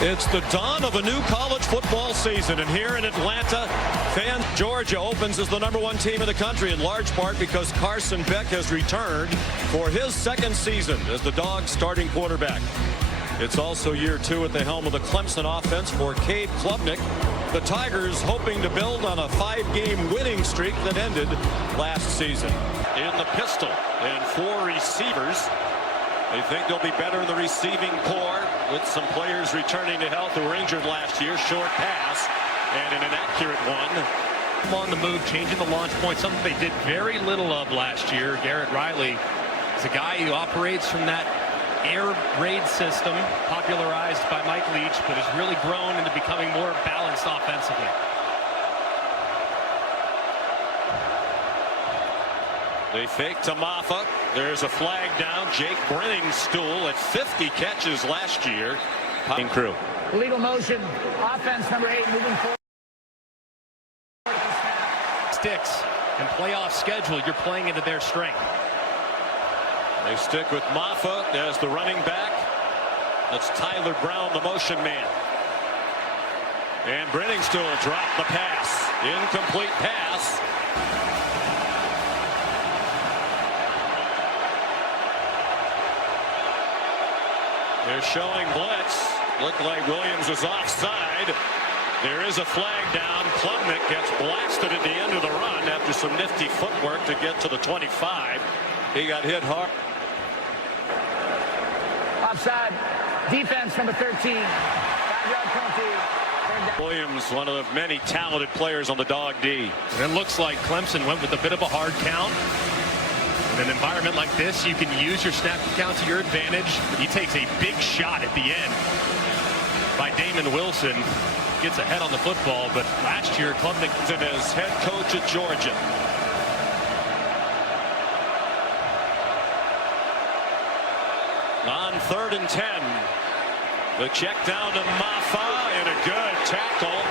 It's the dawn of a new college football season, and here in Atlanta, Georgia opens as the #1 team in the country, in large part because Carson Beck has returned for his second season as the Dogs' starting quarterback. It's also year 2 at the helm of the Clemson offense for Cade Klubnik. The Tigers hoping to build on a 5-game winning streak that ended last season. In the pistol and 4 receivers. They think they'll be better in the receiving corps with some players returning to health who were injured last year. Short pass and an inaccurate one. On the move, changing the launch point, something they did very little of last year. Garrett Riley is a guy who operates from that air raid system popularized by Mike Leach, but has really grown into becoming more balanced offensively. They fake to Maffa. There's a flag down. Jake Brenningstool at 50 catches last year. Crew. Illegal motion. Offense number 8 moving forward. Sticks and playoff schedule, you're playing into their strength. They stick with Maffa as the running back. That's Tyler Brown, the motion man. And Brenningstool dropped the pass. Incomplete pass. They're showing blitz. Looked like Williams was offside. There is a flag down. Klubnik gets blasted at the end of the run after some nifty footwork to get to the 25. He got hit hard. Offside. Defense number 13. 5-yard penalty. Williams, one of the many talented players on the Dog D. And it looks like Clemson went with a bit of a hard count. In an environment like this, you can use your snap count to your advantage. He takes a big shot at the end by Damon Wilson. Gets ahead on the football, but last year Klubnik as head coach at Georgia. On 3rd and 10. The check down to Maffa and a good tackle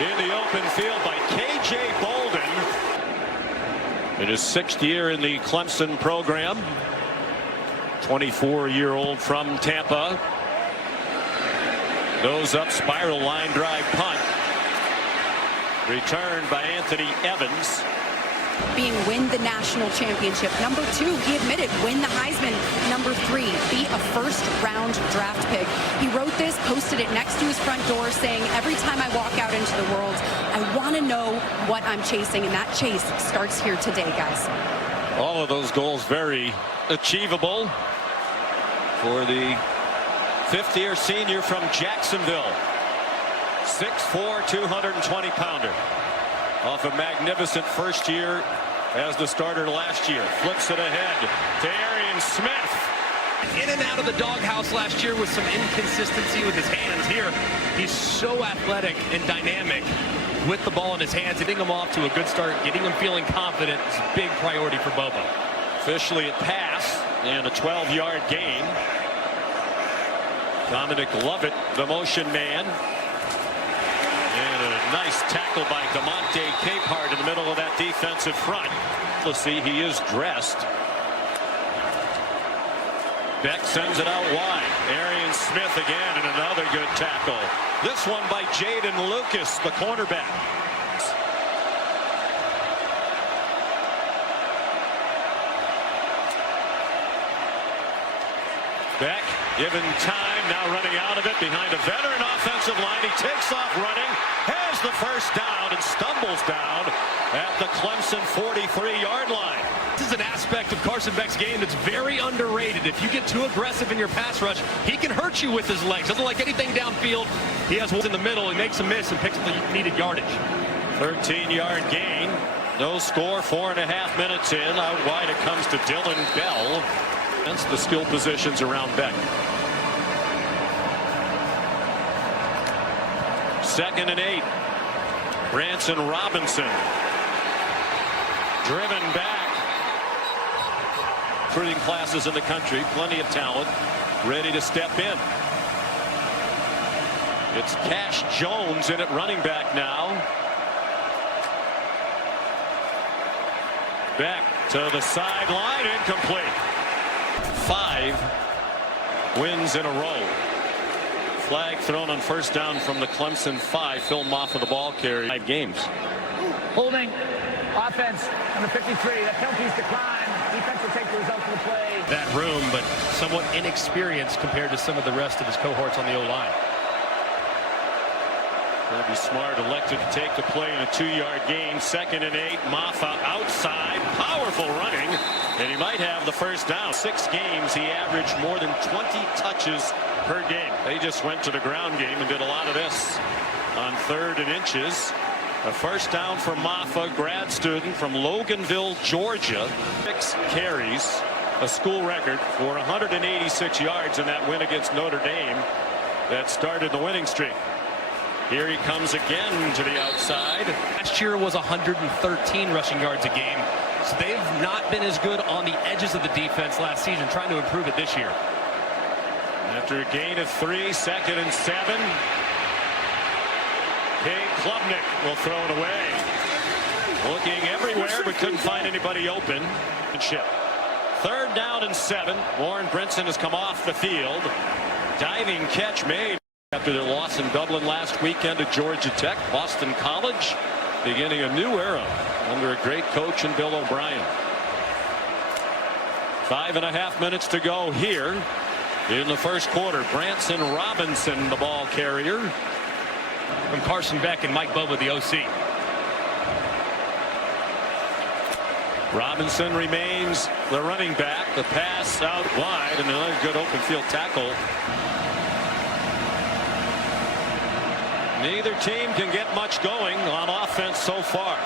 in the open field by K.J. Bolden. In his 6th year in the Clemson program. 24-year-old from Tampa. Nose up, spiral line drive punt. Returned by Anthony Evans. Being win the national championship. Number 2, he admitted, win the Heisman. Number 3, be a first-round draft pick. He wrote this, posted it next to his front door, saying, every time I walk out into the world, I want to know what I'm chasing, and that chase starts here today, guys. All of those goals very achievable for the 5th-year senior from Jacksonville. 6'4", 220-pounder. Off a magnificent first year as the starter last year. Flips it ahead to Arian Smith. In and out of the doghouse last year with some inconsistency with his hands. Here, he's so athletic and dynamic with the ball in his hands. Getting him off to a good start, getting him feeling confident is a big priority for Bobo. Officially a pass and a 12-yard gain. Dominic Lovett, the motion man. And a nice tackle by DeMonte Capehart in the middle of that defensive front. Let's see, he is dressed. Beck sends it out wide. Arian Smith again, and another good tackle. This one by Jaden Lucas, the cornerback. Beck given time, now running out of it behind a veteran offensive line. He takes off running, has the first down, and stumbles down at the Clemson 43-yard line. This is an aspect of Carson Beck's game that's very underrated. If you get too aggressive in your pass rush, he can hurt you with his legs. Doesn't like anything downfield. He has one in the middle. He makes a miss and picks up the needed yardage. 13-yard gain. No score, 4.5 minutes in. Out wide it comes to Dylan Bell. That's the skill positions around Beck. 2nd and 8. Branson Robinson. Driven back. Recruiting classes in the country. Plenty of talent. Ready to step in. It's Cash Jones in at running back now. Beck to the sideline. Incomplete. 5 wins in a row Flag thrown on first down from the Clemson 5. Phil Maffa the ball carrier. 5 games. Holding. Offense, number 53. The penalties decline. Defense will take the result of the play. That room, but somewhat inexperienced compared to some of the rest of his cohorts on the O-line. Kirby Smart elected to take the play in a 2-yard gain. 2nd and 8. Maffa outside. Powerful running. And he might have the first down. 6 games, he averaged more than 20 touches per game. They just went to the ground game and did a lot of this on 3rd and inches. A first down for Maffa, grad student from Loganville, Georgia. 6 carries, a school record for 186 yards in that win against Notre Dame that started the winning streak. Here he comes again to the outside. Last year was 113 rushing yards a game. So they've not been as good on the edges of the defense last season, trying to improve it this year. After a gain of 3, 2nd and 7. Cade Klubnik will throw it away. Looking everywhere, but couldn't find anybody open. 3rd down and 7. Warren Brinson has come off the field. Diving catch made after their loss in Dublin last weekend to Georgia Tech. Boston College beginning a new era under a great coach in Bill O'Brien. 5.5 minutes to go here in the first quarter. Branson Robinson, the ball carrier. From Carson Beck and Mike Boba, the OC. Robinson remains the running back. The pass out wide and another good open field tackle. Neither team can get much going on offense so far.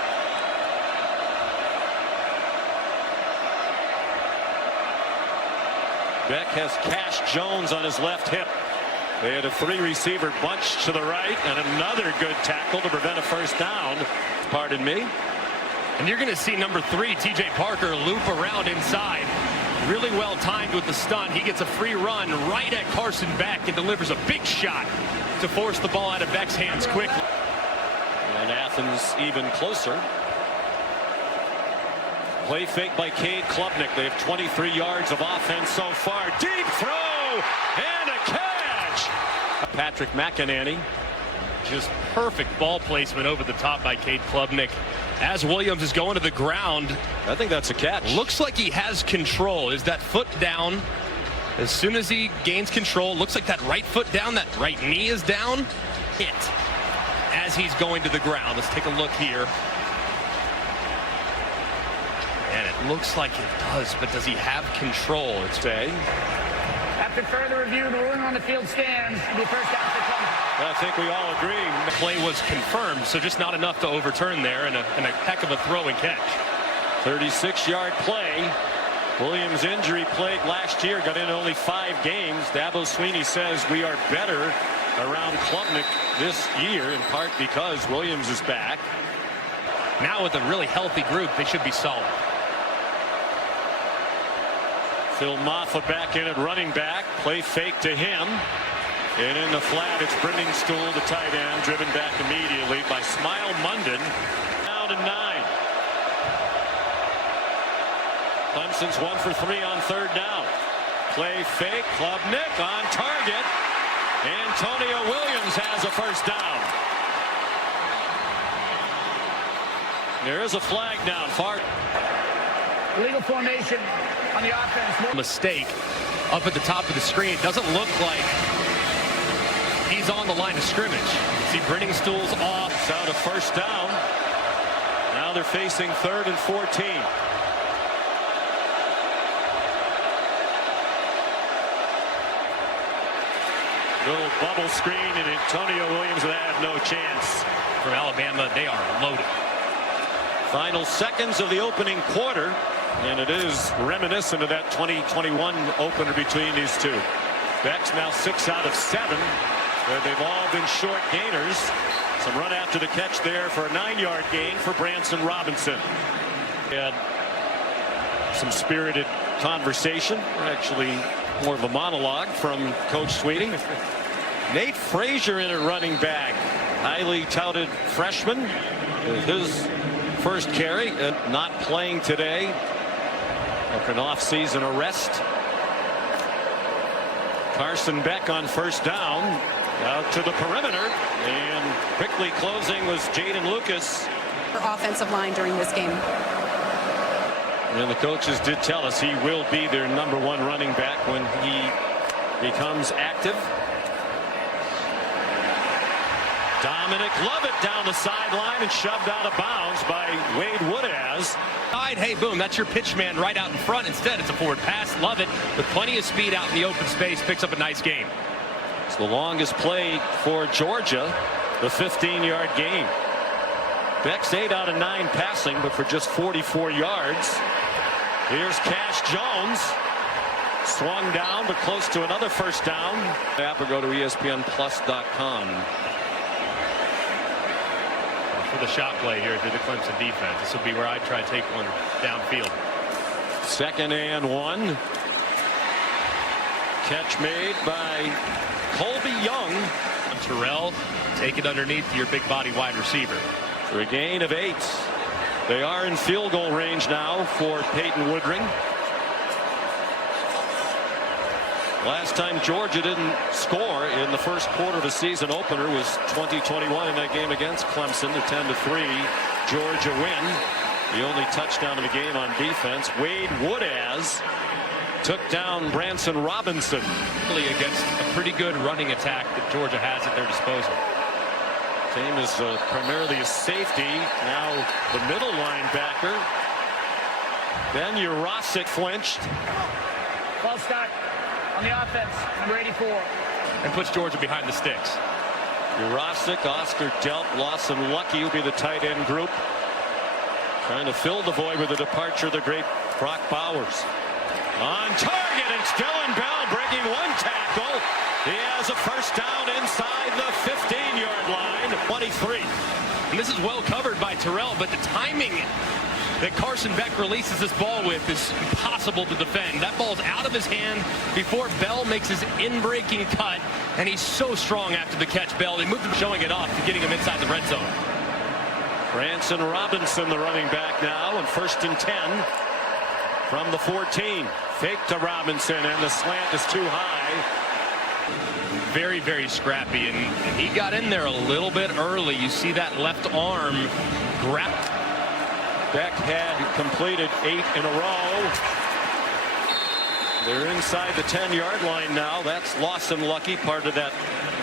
Beck has Cash Jones on his left hip. They had a 3-receiver bunch to the right and another good tackle to prevent a first down. Pardon me. And you're going to see number 3, TJ Parker, loop around inside. Really well timed with the stunt. He gets a free run right at Carson Beck and delivers a big shot to force the ball out of Beck's hands quickly. And Athens even closer. Play fake by Cade Klubnik. They have 23 yards of offense so far. Deep throw and a catch. Patrick McInerney. Just perfect ball placement over the top by Cade Klubnik. As Williams is going to the ground. I think that's a catch. Looks like he has control. Is that foot down? As soon as he gains control, looks like that right foot down, that right knee is down. Hit as he's going to the ground. Let's take a look here. And it looks like it does, but does he have control? It's Day. After further review, the ruling on the field stands. The first down for Clemson. I think we all agree. The play was confirmed, so just not enough to overturn there, and a heck of a throw and catch. 36-yard play. Williams injury plague last year, got in only 5 games. Dabo Sweeney says we are better around Klubnik this year, in part because Williams is back. Now with a really healthy group, they should be solid. Phil Maffa back in at running back. Play fake to him. And in the flat, it's Brenningstool, the tight end, driven back immediately by Smile Munden. Down to 9. Clemson's 1 for 3 on 3rd down. Play fake. Klubnik on target. Antonio Williams has a first down. There is a flag down far. Illegal formation on the offense. Mistake up at the top of the screen. It doesn't look like he's on the line of scrimmage. See Brenningstool's off. It's out of first down. Now they're facing 3rd and 14. Little bubble screen, and Antonio Williams will have no chance. From Alabama, they are loaded. Final seconds of the opening quarter, and it is reminiscent of that 2021 opener between these two. Beck's now 6 out of 7. They've all been short gainers. Some run after the catch there for a 9-yard gain for Branson Robinson. And some spirited conversation, actually more of a monologue from Coach Sweeney. Nate Frazier in at running back. Highly touted freshman. His first carry, not playing today after an off-season arrest. Carson Beck on first down. Out to the perimeter, and quickly closing was Jaden Lucas. Offensive line during this game. And the coaches did tell us he will be their #1 running back when he becomes active. Dominic Lovett down the sideline and shoved out of bounds by Wade Woodaz. Hey, boom, that's your pitch man right out in front. Instead, it's a forward pass. Lovett, with plenty of speed out in the open space, picks up a nice gain. It's the longest play for Georgia, the 15-yard gain. Beck's 8 out of 9 passing, but for just 44 yards. Here's Cash Jones. Swung down, but close to another first down. App or go to ESPNplus.com. For the shot play here to the Clemson defense. This will be where I try to take one downfield. 2nd and 1. Catch made by Colby Young. Terrell, take it underneath your big body wide receiver. For a gain of 8. They are in field goal range now for Peyton Woodring. Last time Georgia didn't score in the first quarter of the season opener was 2021 in that game against Clemson. The 10-3 Georgia win. The only touchdown of the game on defense. Wade Woodaz took down Branson Robinson. Against a pretty good running attack that Georgia has at their disposal. Team is primarily a safety. Now the middle linebacker. Then Urosic flinched. Ball start on the offense, number 84. And puts Georgia behind the sticks. Urosic, Oscar Delp, Lawson Lucky will be the tight end group. Trying to fill the void with the departure of the great Brock Bowers. On target, it's Dylan Bell breaking one tackle. He has a first down inside the 15-yard line. 23. And this is well covered by Terrell, but the timing that Carson Beck releases this ball with is impossible to defend. That ball's out of his hand before Bell makes his in-breaking cut, and he's so strong after the catch. Bell, they moved him showing it off to getting him inside the red zone. Branson Robinson, the running back now, and 1st and 10 from the 14. Fake to Robinson, and the slant is too high. Very, very scrappy, and he got in there a little bit early. You see that left arm grab. Beck had completed 8 in a row. They're inside the 10-yard line now. That's Lawson Lucky, part of that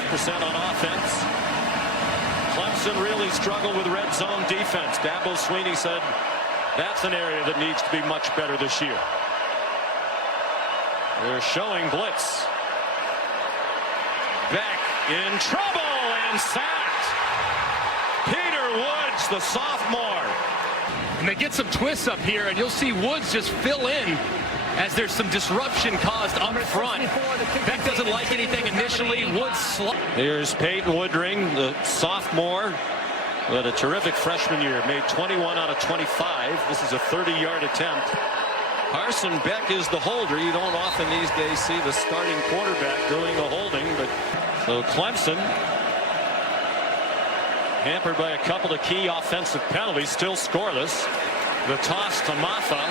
percent on offense. Clemson really struggled with red zone defense. Dabo Swinney said that's an area that needs to be much better this year. They're showing blitz. Beck in trouble and sacked. Peter Woods, the sophomore. And they get some twists up here, and you'll see Woods just fill in as there's some disruption caused up front. Beck doesn't like anything initially. Woods. Here's Peyton Woodring, the sophomore. Had a terrific freshman year. Made 21 out of 25. This is a 30-yard attempt. Carson Beck is the holder. You don't often these days see the starting quarterback doing the holding, but so Clemson, hampered by a couple of key offensive penalties, still scoreless. The toss to Maffa,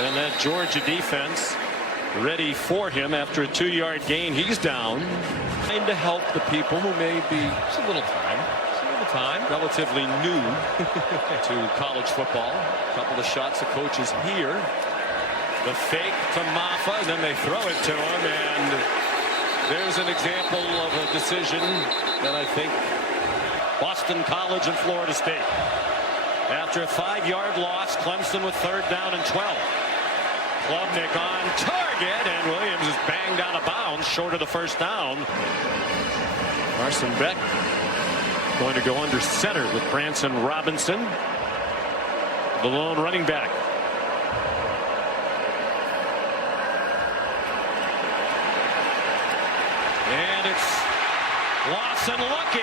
and that Georgia defense ready for him after a 2-yard gain. He's down. Trying to help the people who may be Just a little time. relatively new to college football. A couple of shots of coaches here. The fake to Maffa, and then they throw it to him, and there's an example of a decision that I think Boston College and Florida State. After a 5-yard loss, Clemson with 3rd down and 12. Klubnik on target, and Williams is banged out of bounds short of the first down. Carson Beck going to go under center with Branson Robinson, the lone running back. And it's Lawson Lucky.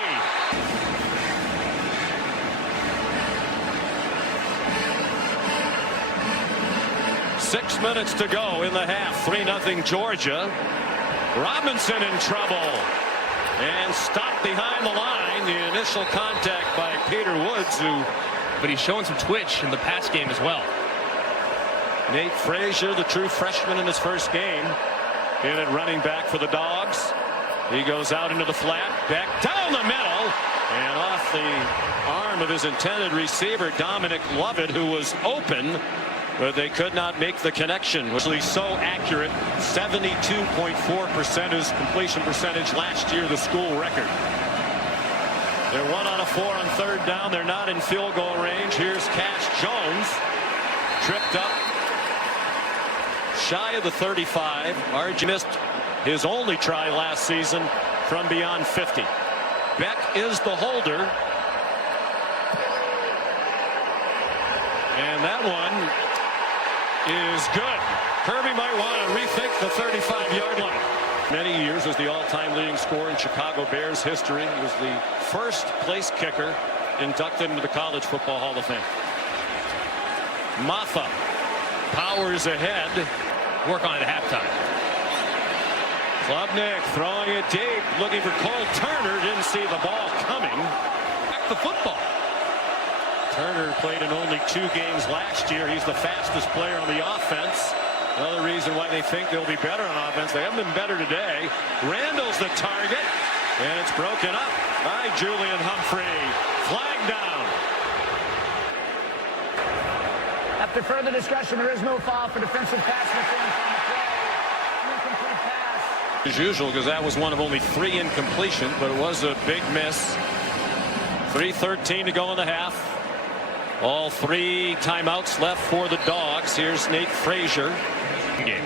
Six minutes to go in the half. 3-0 Georgia. Robinson in trouble. And stopped behind the line. The initial contact by Peter Woods, But he's showing some twitch in the pass game as well. Nate Frazier, the true freshman in his first game, in at running back for the Dogs. He goes out into the flat. Beck down the middle. And off the arm of his intended receiver, Dominic Lovett, who was open. But they could not make the connection. Was so accurate. 72.4% is completion percentage last year, the school record. They're 1 out of 4 on third down. They're not in field goal range. Here's Cash Jones. Tripped up. Shy of the 35. RG missed his only try last season from beyond 50. Beck is the holder. And that one is good. Kirby might want to rethink the 35-yard line. Many years as the all-time leading scorer in Chicago Bears history. He was the first place kicker inducted into the College Football Hall of Fame. Maffa powers ahead. Work on it at halftime. Klubnik throwing it deep, looking for Cole Turner. Didn't see the ball coming. Back the football. Turner played in only 2 games last year. He's the fastest player on the offense. Another reason why they think they'll be better on offense. They haven't been better today. Randall's the target, and it's broken up by Julian Humphrey. Flag down. After further discussion, there is no foul for defensive pass interference on the play. Incomplete pass. As usual, because that was one of only 3 incompletions, but it was a big miss. 3:13 to go in the half. All 3 timeouts left for the Dogs. Here's Nate Frazier. Game.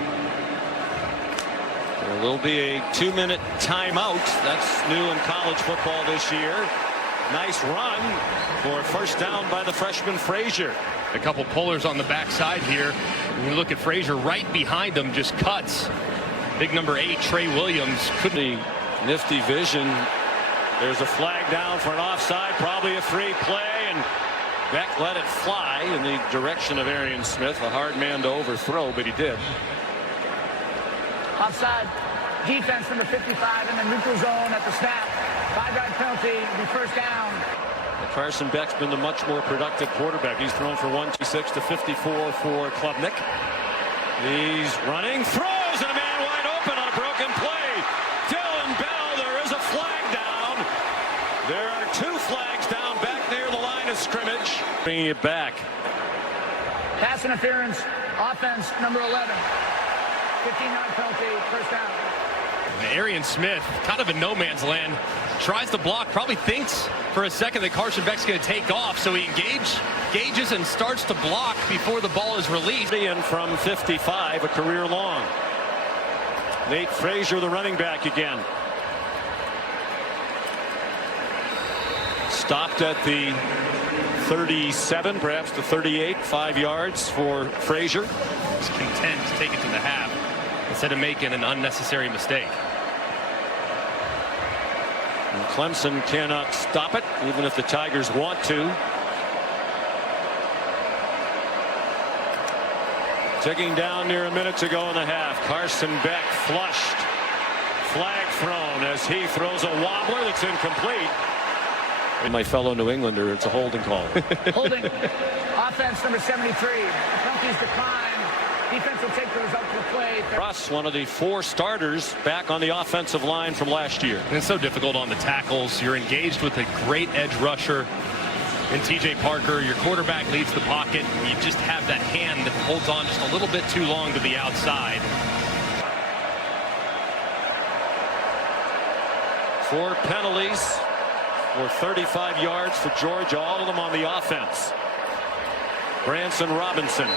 There will be a 2-minute timeout. That's new in college football this year. Nice run for a first down by the freshman Frazier. A couple pullers on the backside here. When you look at Frazier, right behind him, just cuts. Big number 8, Trey Williams. Couldn't nifty vision. There's a flag down for an offside, probably a free play, and Beck let it fly in the direction of Arian Smith. A hard man to overthrow, but he did. Offside. Defense number 55 in the neutral zone at the snap. 5-yard penalty. It'll be first down. Carson Beck's been the much more productive quarterback. He's thrown for 126 to 54 for Klubnik. He's running, throws, and a man wide open on a broken play. Dylan Bell, there is a flag down. There are 2 flags down back near the line of scrimmage. Bringing it back. Pass interference. Offense number 11. 15-yard penalty. First down. Arian Smith, kind of in no man's land, tries to block, probably thinks for a second that Carson Beck's going to take off, so he engages and starts to block before the ball is released. In from 55, a career long. Nate Frazier, the running back again. Stopped at the 37, perhaps the 38, 5 yards for Frazier. He's content to take it to the half instead of making an unnecessary mistake. And Clemson cannot stop it, even if the Tigers want to. Ticking down near a minute to go in the half. Carson Beck flushed. Flag thrown as he throws a wobbler that's incomplete. My fellow New Englander, it's a holding call. Holding. Offense number 73. Penalties decline. Defense will take the result of the play. Russ, one of the 4 starters back on the offensive line from last year. And it's so difficult on the tackles. You're engaged with a great edge rusher in TJ Parker. Your quarterback leads the pocket. You just have that hand that holds on just a little bit too long to the outside. 4 penalties for 35 yards for Georgia, all of them on the offense. Branson Robinson.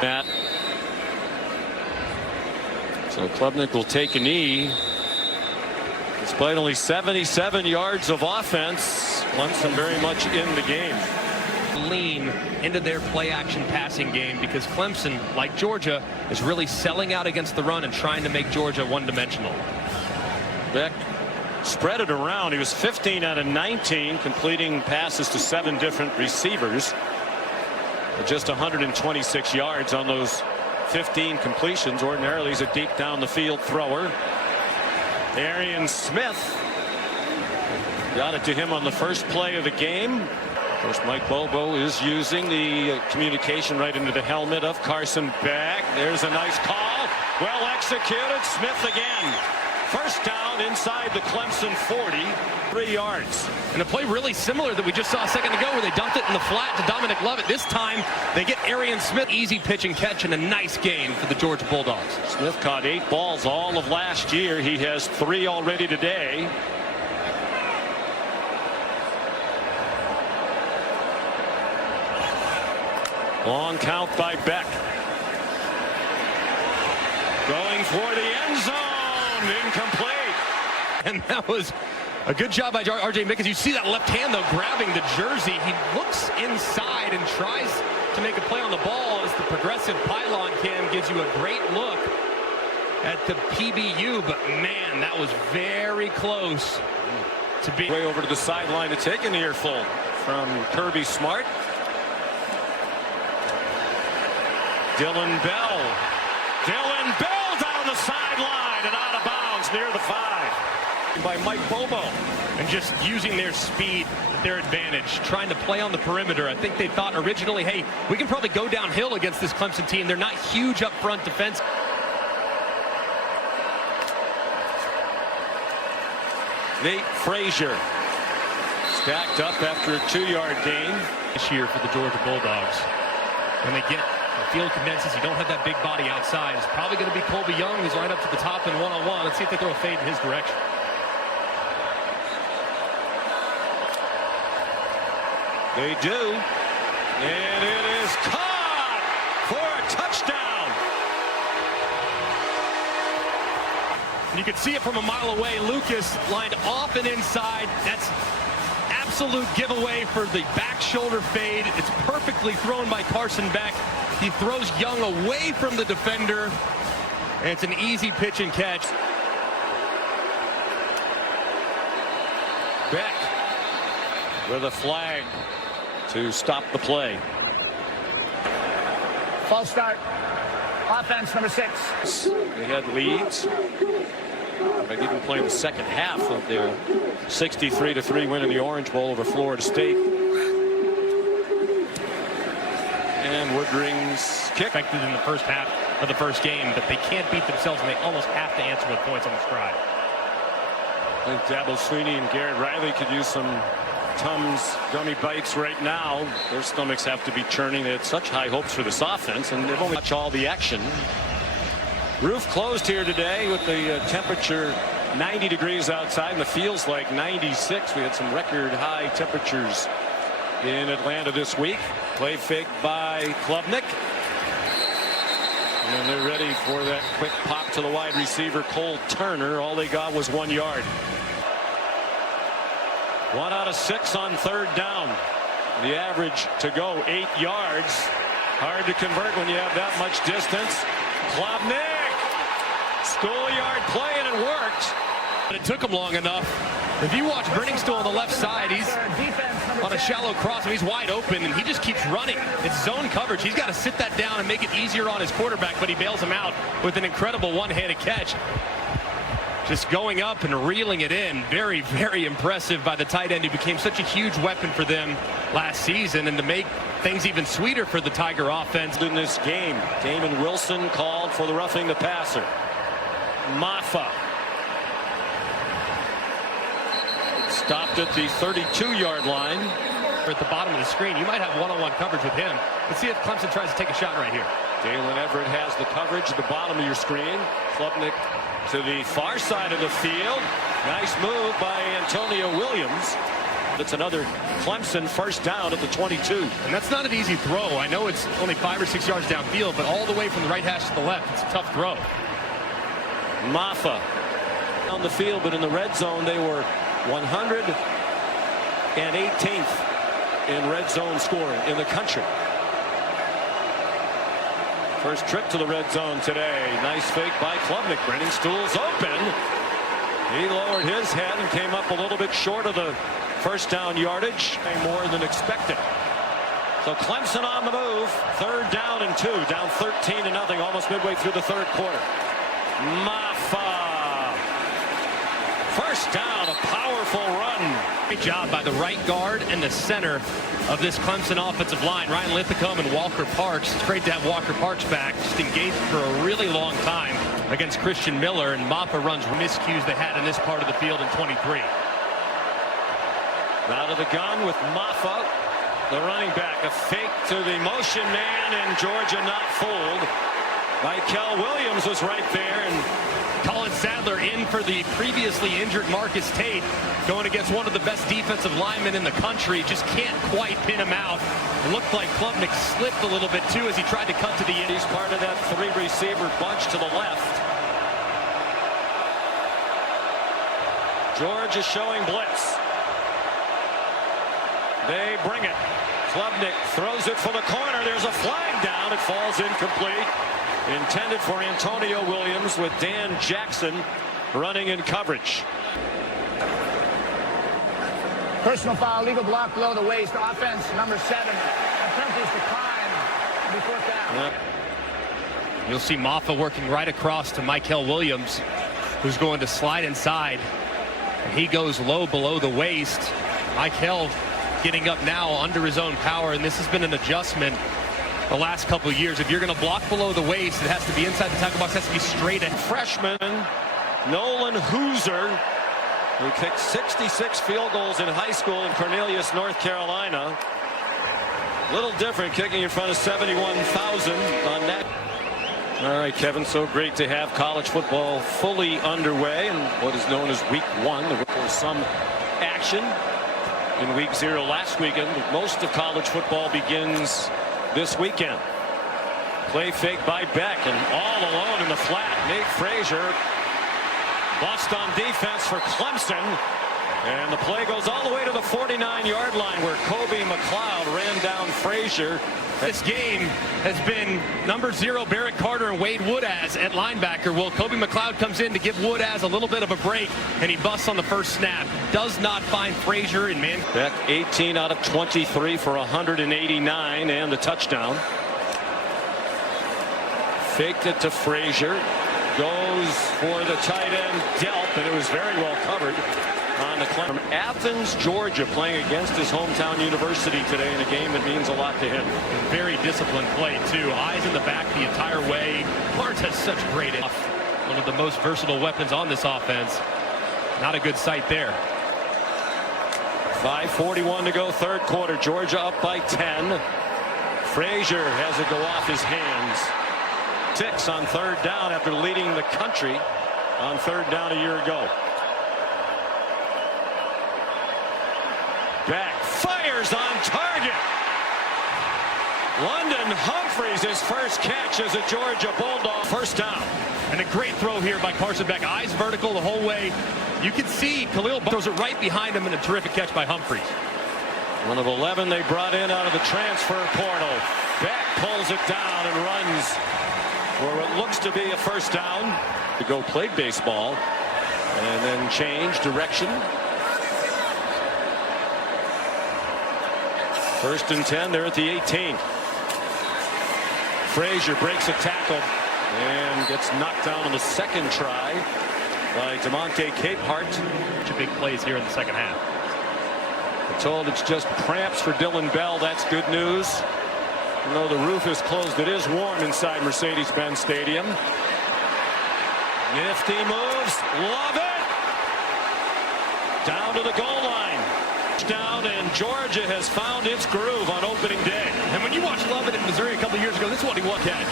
Matt. So Klubnik will take a knee. Despite only 77 yards of offense, Clemson very much in the game. Lean into their play action passing game because Clemson, like Georgia, is really selling out against the run and trying to make Georgia one-dimensional. Beck spread it around. He was 15 out of 19 completing passes to 7 different receivers. Just 126 yards on those 15 completions. Ordinarily he's a deep down the field thrower. Arian Smith got it to him on the first play of the game. Of course, Mike Bobo is using the communication right into the helmet of Carson Beck. There's a nice call. Well executed. Smith again. First down inside the Clemson 40, 3 yards. And a play really similar that we just saw a second ago where they dumped it in the flat to Dominic Lovett. This time they get Arian Smith. Easy pitch and catch and a nice gain for the Georgia Bulldogs. Smith caught 8 balls all of last year. He has 3 already today. Long count by Beck. Going for the end zone. Incomplete. And that was a good job by R.J. Mickens. You see that left hand, though, grabbing the jersey. He looks inside and tries to make a play on the ball as the progressive pylon cam gives you a great look at the PBU. But, man, that was very close to be. Way over to the sideline to take an earful from Kirby Smart. Dylan Bell. Dylan Bell down the sideline and out of bounds near the 5. By Mike Bobo. And just using their speed, their advantage, trying to play on the perimeter. I think they thought originally, hey, we can probably go downhill against this Clemson team. They're not huge up front defense. Nate Frazier stacked up after a 2-yard gain. This year for the Georgia Bulldogs. When they get the field condenses, you don't have that big body outside. It's probably going to be Colby Young who's lined up to the top in one-on-one. Let's see if they throw a fade in his direction. They do. And it is caught for a touchdown. And you can see it from a mile away. Lucas lined off and inside. That's absolute giveaway for the back shoulder fade. It's perfectly thrown by Carson Beck. He throws Young away from the defender. And it's an easy pitch and catch. Beck with a flag to stop the play. False start. Offense number 6. They had leads. They even played the second half of their 63-3 win in the Orange Bowl over Florida State. And Woodring's kick. Expected in the first half of the first game, but they can't beat themselves, and they almost have to answer with points on the stride. I think Dabo Sweeney and Garrett Riley could use some Tums gummy bites right now. Their stomachs have to be churning. They had such high hopes for this offense, and they've only watched all the action. Roof closed here today with the temperature 90 degrees outside, and the feels like 96. We had some record high temperatures in Atlanta this week. Play fake by Klubnik. And they're ready for that quick pop to the wide receiver, Cole Turner. All they got was 1 yard. 1 out of 6 on 3rd down. The average to go 8 yards. Hard to convert when you have that much distance. Klubnik, schoolyard play, and it worked. But it took him long enough. If you watch Brenningstool on the left side, he's on a shallow cross and he's wide open, and he just keeps running. It's zone coverage. He's got to sit that down and make it easier on his quarterback, but he bails him out with an incredible one-handed catch. Just going up and reeling it in. Very, very impressive by the tight end who became such a huge weapon for them last season. And to make things even sweeter for the Tiger offense. In this game, Damon Wilson called for the roughing the passer. Maffa stopped at the 32-yard line. At the bottom of the screen, you might have one-on-one coverage with him. Let's see if Clemson tries to take a shot right here. Dalen Everett has the coverage at the bottom of your screen. Klubnik to the far side of the field. Nice move by Antonio Williams. It's another Clemson first down at the 22. And that's not an easy throw. I know it's only 5 or 6 yards downfield, but all the way from the right hash to the left, it's a tough throw. Maffa on the field, but in the red zone, they were 118th in red zone scoring in the country. First trip to the red zone today. Nice fake by Klubnik. Brenningstool's open. He lowered his head and came up a little bit short of the first down yardage. More than expected. So Clemson on the move. 3rd down and 2. Down 13-0 almost midway through the 3rd quarter. Maffa. First down, a powerful run. Great job by the right guard and the center of this Clemson offensive line. Ryan Linthicum and Walker Parks. It's great to have Walker Parks back. Just engaged for a really long time. against Christian Miller, and Maffa runs miscues they had in this part of the field in 23. Out of the gun with Maffa, the running back. A fake to the motion man, and Georgia not fooled. Michael Williams was right there, and Colin Sadler in for the previously injured Marcus Tate, going against one of the best defensive linemen in the country. Just can't quite pin him out. It looked like Klubnik slipped a little bit too as he tried to cut to the end. He's part of that three-receiver bunch to the left. Georgia showing blitz. They bring it. Klubnik throws it for the corner. There's a flag down. It falls incomplete. Intended for Antonio Williams, with Dan Jackson running in coverage. Personal foul, legal block below the waist. Offense, number 7. That penalty's declined. It'll be 4th down. You'll see Maffa working right across to Michael Williams, who's going to slide inside. And he goes low below the waist. Michael getting up now under his own power, and this has been an adjustment the last couple of years. If you're going to block below the waist, it has to be inside the tackle box. It has to be straight ahead. Freshman Nolan Hooser, who kicked 66 field goals in high school in Cornelius, North Carolina. Little different kicking in front of 71,000 on that. All right, Kevin, so great to have college football fully underway in what is known as week 1. There was some action in week 0 last weekend. Most of college football begins this weekend. Play fake by Beck, and all alone in the flat. Nate Frazier bust on defense for Clemson, and the play goes all the way to the 49-yard line, where Kobe McLeod ran down Frazier. This game has been number 0 Barrett Carter and Wade Woodaz at linebacker. Well, Kobe McLeod comes in to give Woodaz a little bit of a break, and he busts on the first snap. Does not find Frazier in man. Beck 18 out of 23 for 189 and the touchdown. Faked it to Frazier. Goes for the tight end Delp, and it was very well covered on the Clemson. From Athens, Georgia, playing against his hometown university today in a game that means a lot to him. Very disciplined play too. Eyes in the back the entire way. Barnes has such great off. One of the most versatile weapons on this offense. Not a good sight there. 5:41 to go, third quarter. Georgia up by 10. Frazier has it go off his hands. 6 on third down after leading the country on third down a year ago. Beck fires on target. London Humphreys, his first catch as a Georgia Bulldog. First down. And a great throw here by Carson Beck. Eyes vertical the whole way. You can see Khalil throws it right behind him, and a terrific catch by Humphreys. One of 11 they brought in out of the transfer portal. Beck pulls it down and runs for what looks to be a first down. To go play baseball and then change direction. First and 10, they're at the 18. Frazier breaks a tackle and gets knocked down on the second try by DeMonte Capehart. Such big plays here in the second half. We're told it's just cramps for Dylan Bell. That's good news. Even though the roof is closed, it is warm inside Mercedes-Benz Stadium. Nifty moves. Love it. Down to the goal line. Down, and Georgia has found its groove on opening day. And when you watch Lovett in Missouri a couple of years ago, this is what he won catch.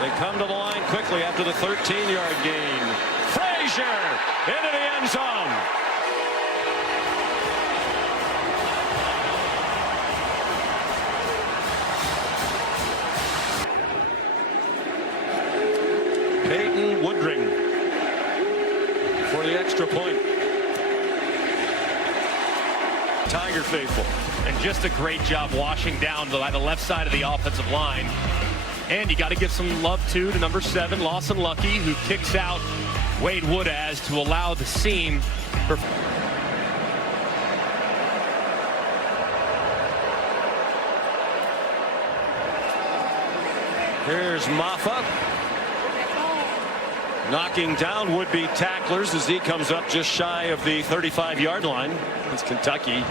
They come to the line quickly after the 13-yard gain. Frazier into the end zone. Peyton Woodring for the extra point. Tiger faithful. And just a great job washing down by the left side of the offensive line. And you got to give some love to number 7, Lawson Lucky, who kicks out Wade Woodaz to allow the seam for. Here's Maffa. Knocking down would-be tacklers as he comes up just shy of the 35-yard line. It's Kentucky.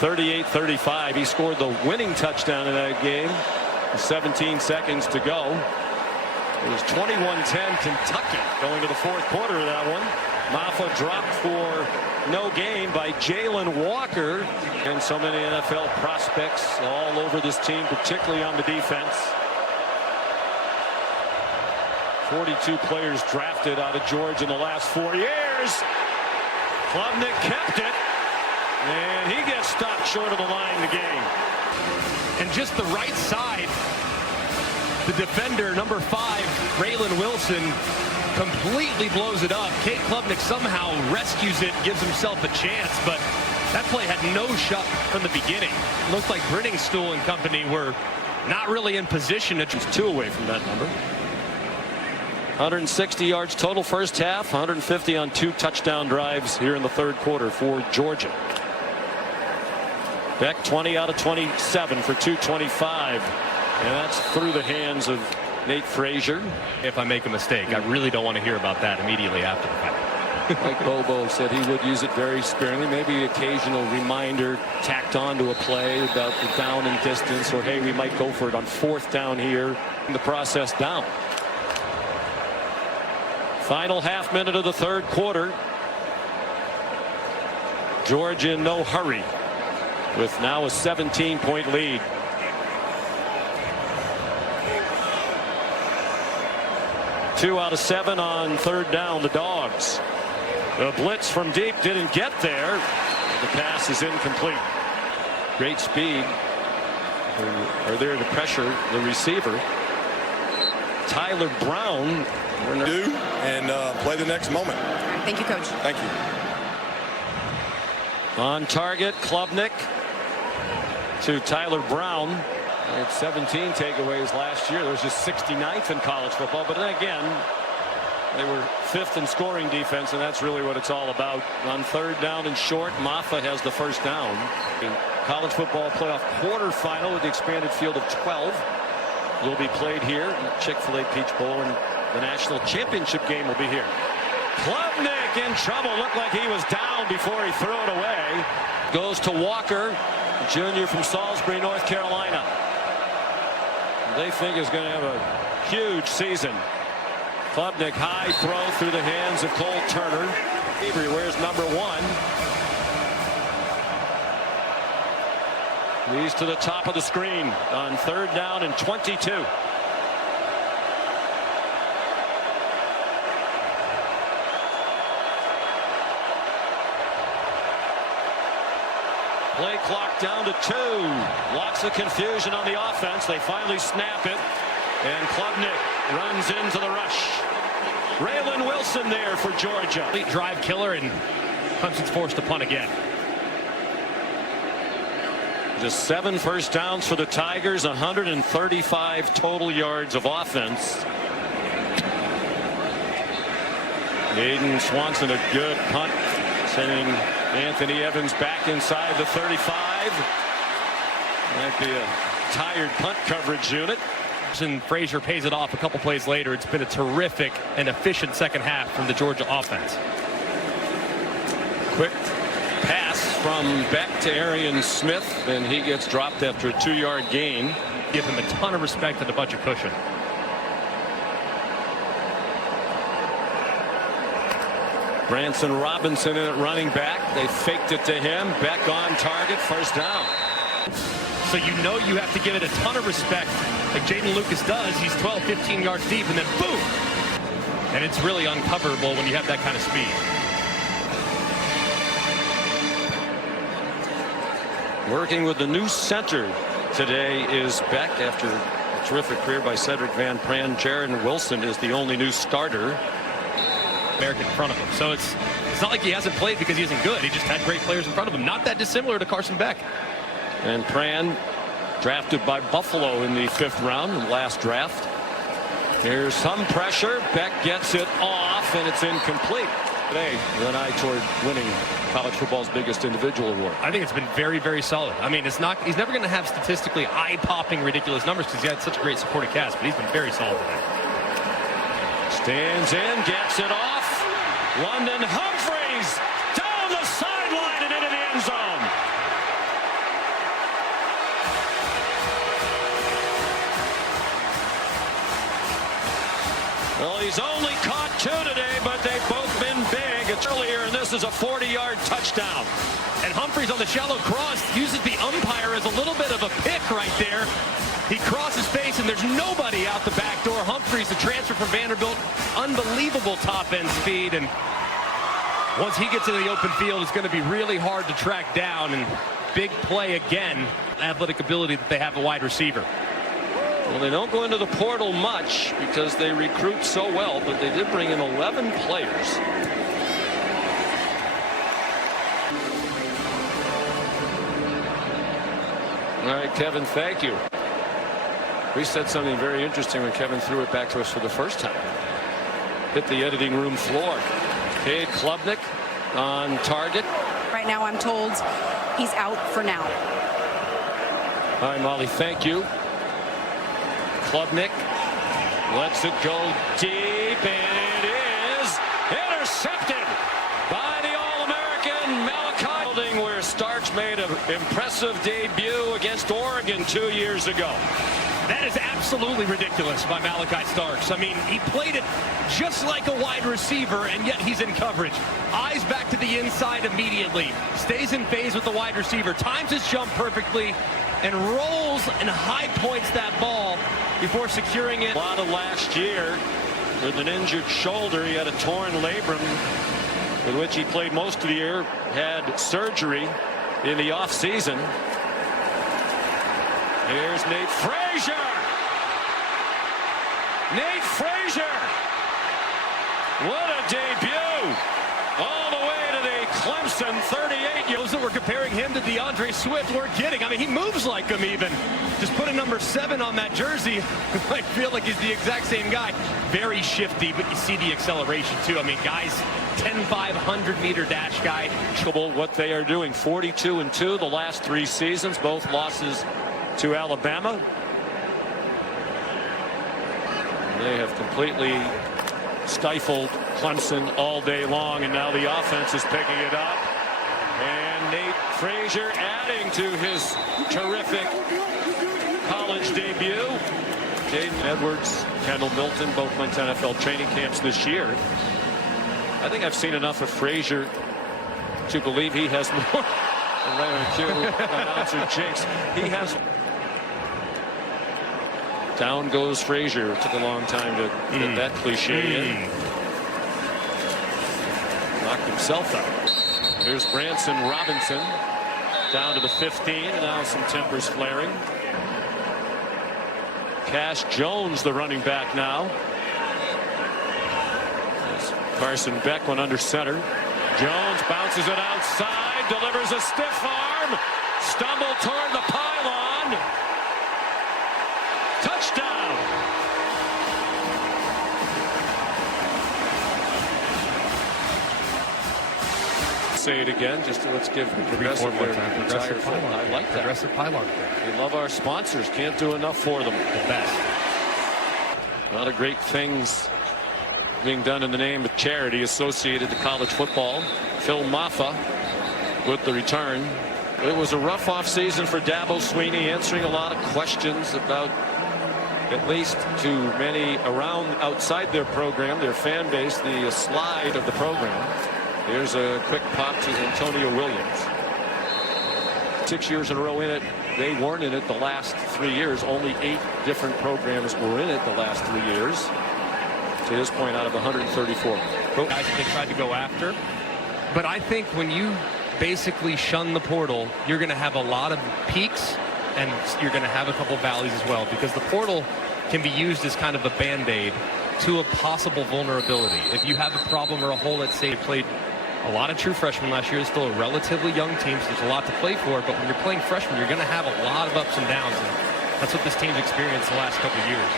38-35. He scored the winning touchdown in that game. 17 seconds to go. It was 21-10 Kentucky going to the fourth quarter of that one. Maffa dropped for no gain by Jalen Walker. And so many NFL prospects all over this team, particularly on the defense. 42 players drafted out of Georgia in the last 4 years. Klubnik kept it. And he gets stopped short of the line in the game. And just the right side, the defender, number 5, Raylan Wilson, completely blows it up. Cade Klubnik somehow rescues it, gives himself a chance, but that play had no shot from the beginning. Looked like Brittingstool and company were not really in position. It was 2 away from that number. 160 yards total first half, 150 on 2 touchdown drives here in the third quarter for Georgia. Beck 20 out of 27 for 225. And that's through the hands of Nate Frazier. If I make a mistake, I really don't want to hear about that immediately after the fact. Like Bobo said, he would use it very sparingly. Maybe occasional reminder tacked on to a play about the down and distance, or hey, we might go for it on 4th down here in the process down. Final half minute of the third quarter. Georgia in no hurry with now a 17-point lead. Two out of 7 on 3rd down, the Dogs. The blitz from deep didn't get there. The pass is incomplete. Great speed. Are there to pressure the receiver. Tyler Brown. Do and play the next moment. Thank you, Coach. Thank you. On target, Klubnik to Tyler Brown. They had 17 takeaways last year. There was just 69th in college football. But then again, they were 5th in scoring defense, and that's really what it's all about. On 3rd down and short, Maffa has the first down. College football playoff quarterfinal with the expanded field of 12 will be played here. Chick-fil-A Peach Bowl, and the national championship game will be here. Klubnik in trouble. Looked like he was down before he threw it away. Goes to Walker, junior from Salisbury, North Carolina. They think is going to have a huge season. Klubnik, high throw through the hands of Cole Turner. Avery wears number 1. He's to the top of the screen on 3rd down and 22. Play clock down to 2. Lots of confusion on the offense. They finally snap it. And Klubnik runs into the rush. Raylan Wilson there for Georgia. Complete drive killer, and Clemson's forced to punt again. Just 7 first downs for the Tigers. 135 total yards of offense. Aiden Swanson, a good punt, sending Anthony Evans back inside the 35. Might be a tired punt coverage unit. And Frazier pays it off a couple plays later. It's been a terrific and efficient second half from the Georgia offense. Quick pass from Beck to Arian Smith, and he gets dropped after a 2-yard gain. Give him a ton of respect and a bunch of cushion. Branson Robinson in at running back. They faked it to him. Beck on target. First down. So you know you have to give it a ton of respect, like Jaden Lucas does. He's 12, 15 yards deep, and then boom! And it's really uncoverable when you have that kind of speed. Working with the new center today is Beck after a terrific career by Cedric Van Pran. Jaron Wilson is the only new starter. American in front of him. So it's not like he hasn't played because he isn't good. He just had great players in front of him. Not that dissimilar to Carson Beck. And Pran drafted by Buffalo in the 5th round in the last draft. Here's some pressure. Beck gets it off, and it's incomplete. Today, with an eye toward winning college football's biggest individual award. I think it's been very, very solid. I mean, he's never going to have statistically eye-popping ridiculous numbers because he had such a great supporting cast, but he's been very solid today. Stands in, gets it off. London Humphreys down the sideline and into the end zone. He's only caught 2 today, but they've both been big. It's earlier, and this is a 40-yard touchdown. And Humphries on the shallow cross uses the umpire as a little bit of a pick right there. He crosses face, and there's nobody out the back door. Humphries, the transfer from Vanderbilt, unbelievable top-end speed. And once he gets into the open field, it's going to be really hard to track down. And big play again, athletic ability that they have a wide receiver. Well, they don't go into the portal much because they recruit so well, but they did bring in 11 players. All right, Kevin, thank you. We said something very interesting when Kevin threw it back to us for the first time. Hit the editing room floor. Cade Klubnik on target. Right now, I'm told he's out for now. All right, Molly, thank you. Klubnik lets it go deep, and it is intercepted by the All-American Malachi, where Starks made an impressive debut against Oregon 2 years ago. That is absolutely ridiculous by Malachi Starks. I mean, he played it just like a wide receiver, and yet he's in coverage. Eyes back to the inside immediately. Stays in phase with the wide receiver. Times his jump perfectly and rolls and high points that ball before securing it. A lot of last year with an injured shoulder. He had a torn labrum with which he played most of the year. Had surgery in the offseason. Here's Nate Frazier. Nate Frazier. What a debut. All the way to the Clemson 38. Those that were comparing him to DeAndre Swift weren't kidding. I mean, he moves like him even. Just put a number 7 on that jersey. I feel like he's the exact same guy. Very shifty, but you see the acceleration too. I mean, guys, 10-5, 100-meter dash guy. What they are doing, 42-2 the last 3 seasons, both losses to Alabama. They have completely stifled Clemson all day long, and now the offense is picking it up. And Nate Frazier adding to his terrific college debut. Jaden Edwards, Kendall Milton, both went to NFL training camps this year. I think I've seen enough of Frazier to believe he has more. And right on cue, announcer Jinx. He has. Down goes Frazier. It took a long time to get that cliche in. Knocked himself out. Here's Branson Robinson down to the 15. And now some tempers flaring. Cash Jones, the running back now. As Carson Beck went under center. Jones bounces it outside, delivers a stiff arm, stumble toward the pylon. Touchdown. Say it again, just to, let's give Progressive their entire pylon. I like that. Progressive pylon. We love our sponsors. Can't do enough for them. The best. A lot of great things being done in the name of charity associated to college football. Phil Maffa with the return. It was a rough offseason for Dabo Swinney, answering a lot of questions about, at least to many around outside their program, their fan base, the slide of the program. Here's a quick pop to Antonio Williams. 6 years in a row in it. They weren't in it the last 3 years. Only 8 different programs were in it the last 3 years. To his point, out of 134. Guys they tried to go after. But I think when you basically shun the portal, you're going to have a lot of peaks and you're going to have a couple valleys as well, because the portal can be used as kind of a band-aid to a possible vulnerability. If you have a problem or a hole, let's say you played a lot of true freshmen last year. It's still a relatively young team, so there's a lot to play for, but when you're playing freshmen, you're going to have a lot of ups and downs, and that's what this team's experienced the last couple of years.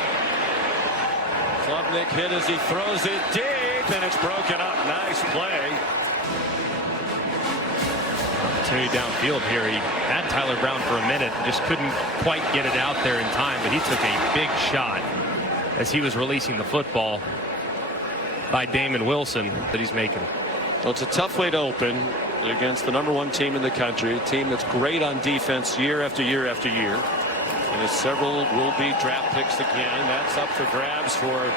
Klubnik hit as he throws it deep, and it's broken up. Nice play. Opportunity downfield here. He had Tyler Brown for a minute, just couldn't quite get it out there in time, but he took a big shot as he was releasing the football by Damon Wilson that he's making. Well, it's a tough way to open against the #1 team in the country, a team that's great on defense year after year after year. And several will be draft picks again. That's up for grabs for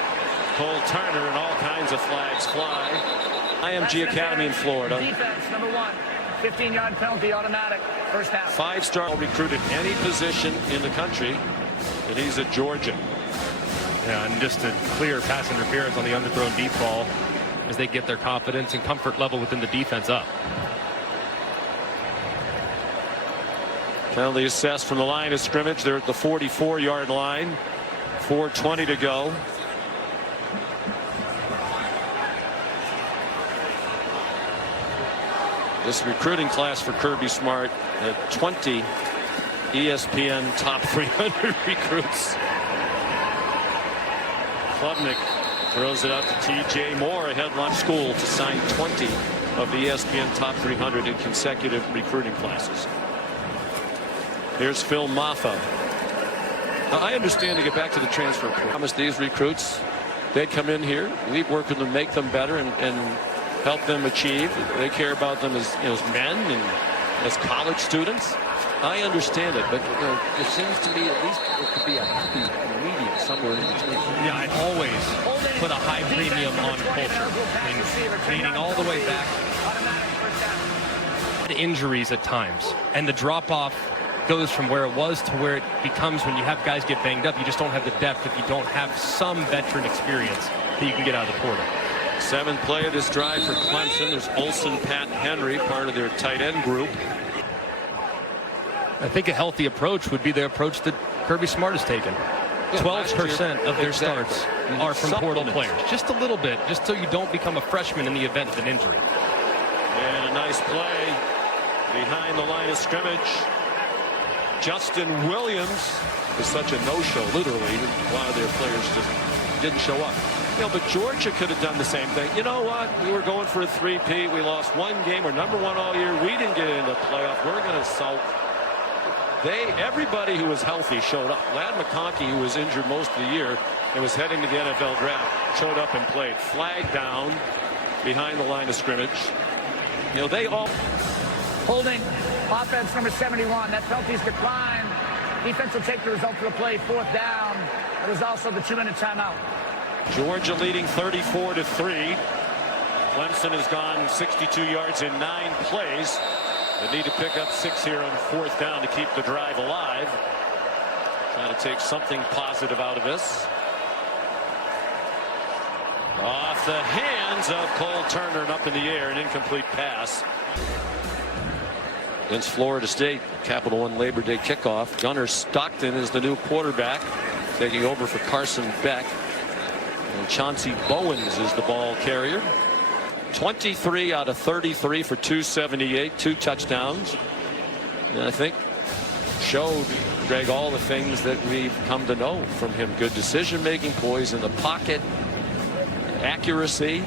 Cole Turner, and all kinds of flags fly. IMG Academy in Florida. Defense, number 1. 15-yard penalty, automatic. First half. 5-star recruited any position in the country, and he's at Georgia. Yeah, and just a clear pass interference on the underthrown deep ball as they get their confidence and comfort level within the defense up. Penalty assessed from the line of scrimmage. They're at the 44-yard line. 4:20 to go. This recruiting class for Kirby Smart had 20 ESPN top 300 recruits. Klubnik throws it out to T.J. Moore, a headline school, to sign 20 of the ESPN top 300 in consecutive recruiting classes. Here's Phil Maffa. Now, I understand, to get back to the transfer portal, promise these recruits, they come in here, we work with them, make them better, and help them achieve. They care about them as, as men and as college students. I understand it, but it seems to me at least it could be a happy medium somewhere in between. Yeah, I always put a high premium on culture, meaning all the way back to injuries at times, and the drop-off goes from where it was to where it becomes when you have guys get banged up. You just don't have the depth if you don't have some veteran experience that you can get out of the portal. 7th play of this drive for Clemson. There's Olsen, Pat, Henry, part of their tight end group. I think a healthy approach would be the approach that Kirby Smart has taken. 12% of their starts are from portal players. Just a little bit, just so you don't become a freshman in the event of an injury. And a nice play behind the line of scrimmage. Justin Williams is such a no-show, literally. A lot of their players just didn't show up. But Georgia could have done the same thing. You know what? We were going for a 3-peat. We lost one game. We're number 1 all year. We didn't get into the playoff. We're going to sulk. Everybody who was healthy showed up. Ladd McConkey, who was injured most of the year and was heading to the NFL draft, showed up and played. Flag down behind the line of scrimmage. They all... Holding, offense number 71. That penalty's declined. Defense will take the result of the play. 4th down. There was also the 2-minute timeout. Georgia leading 34-3. Clemson has gone 62 yards in 9 plays. They need to pick up 6 here on 4th down to keep the drive alive. Trying to take something positive out of this. Off the hands of Cole Turner and up in the air, an incomplete pass. Against Florida State, Capital One Labor Day kickoff. Gunnar Stockton is the new quarterback, taking over for Carson Beck. And Chauncey Bowens is the ball carrier. 23 out of 33 for 278, 2 touchdowns. And I think showed, Greg, all the things that we've come to know from him. Good decision making, poise in the pocket, accuracy,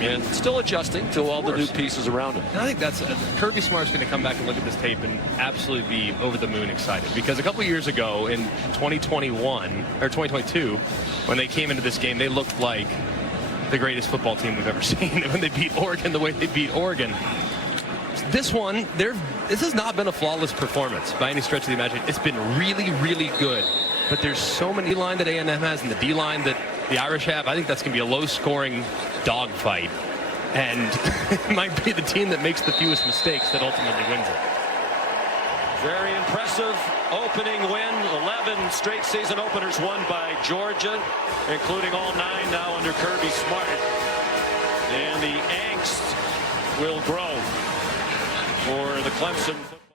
and still adjusting to all the new pieces around him. And I think that's Kirby Smart's going to come back and look at this tape and absolutely be over the moon excited, because a couple years ago in 2021 or 2022, when they came into this game, they looked like the greatest football team we've ever seen. When they beat Oregon the way they beat Oregon, this has not been a flawless performance by any stretch of the imagination. It's been really, really good, but there's so many line that A&M has and the D line that the Irish have. I think that's going to be a low-scoring dogfight, and it might be the team that makes the fewest mistakes that ultimately wins it. Very impressive opening win. 11 straight season openers won by Georgia, including all 9 now under Kirby Smart. And the angst will grow for the Clemson football.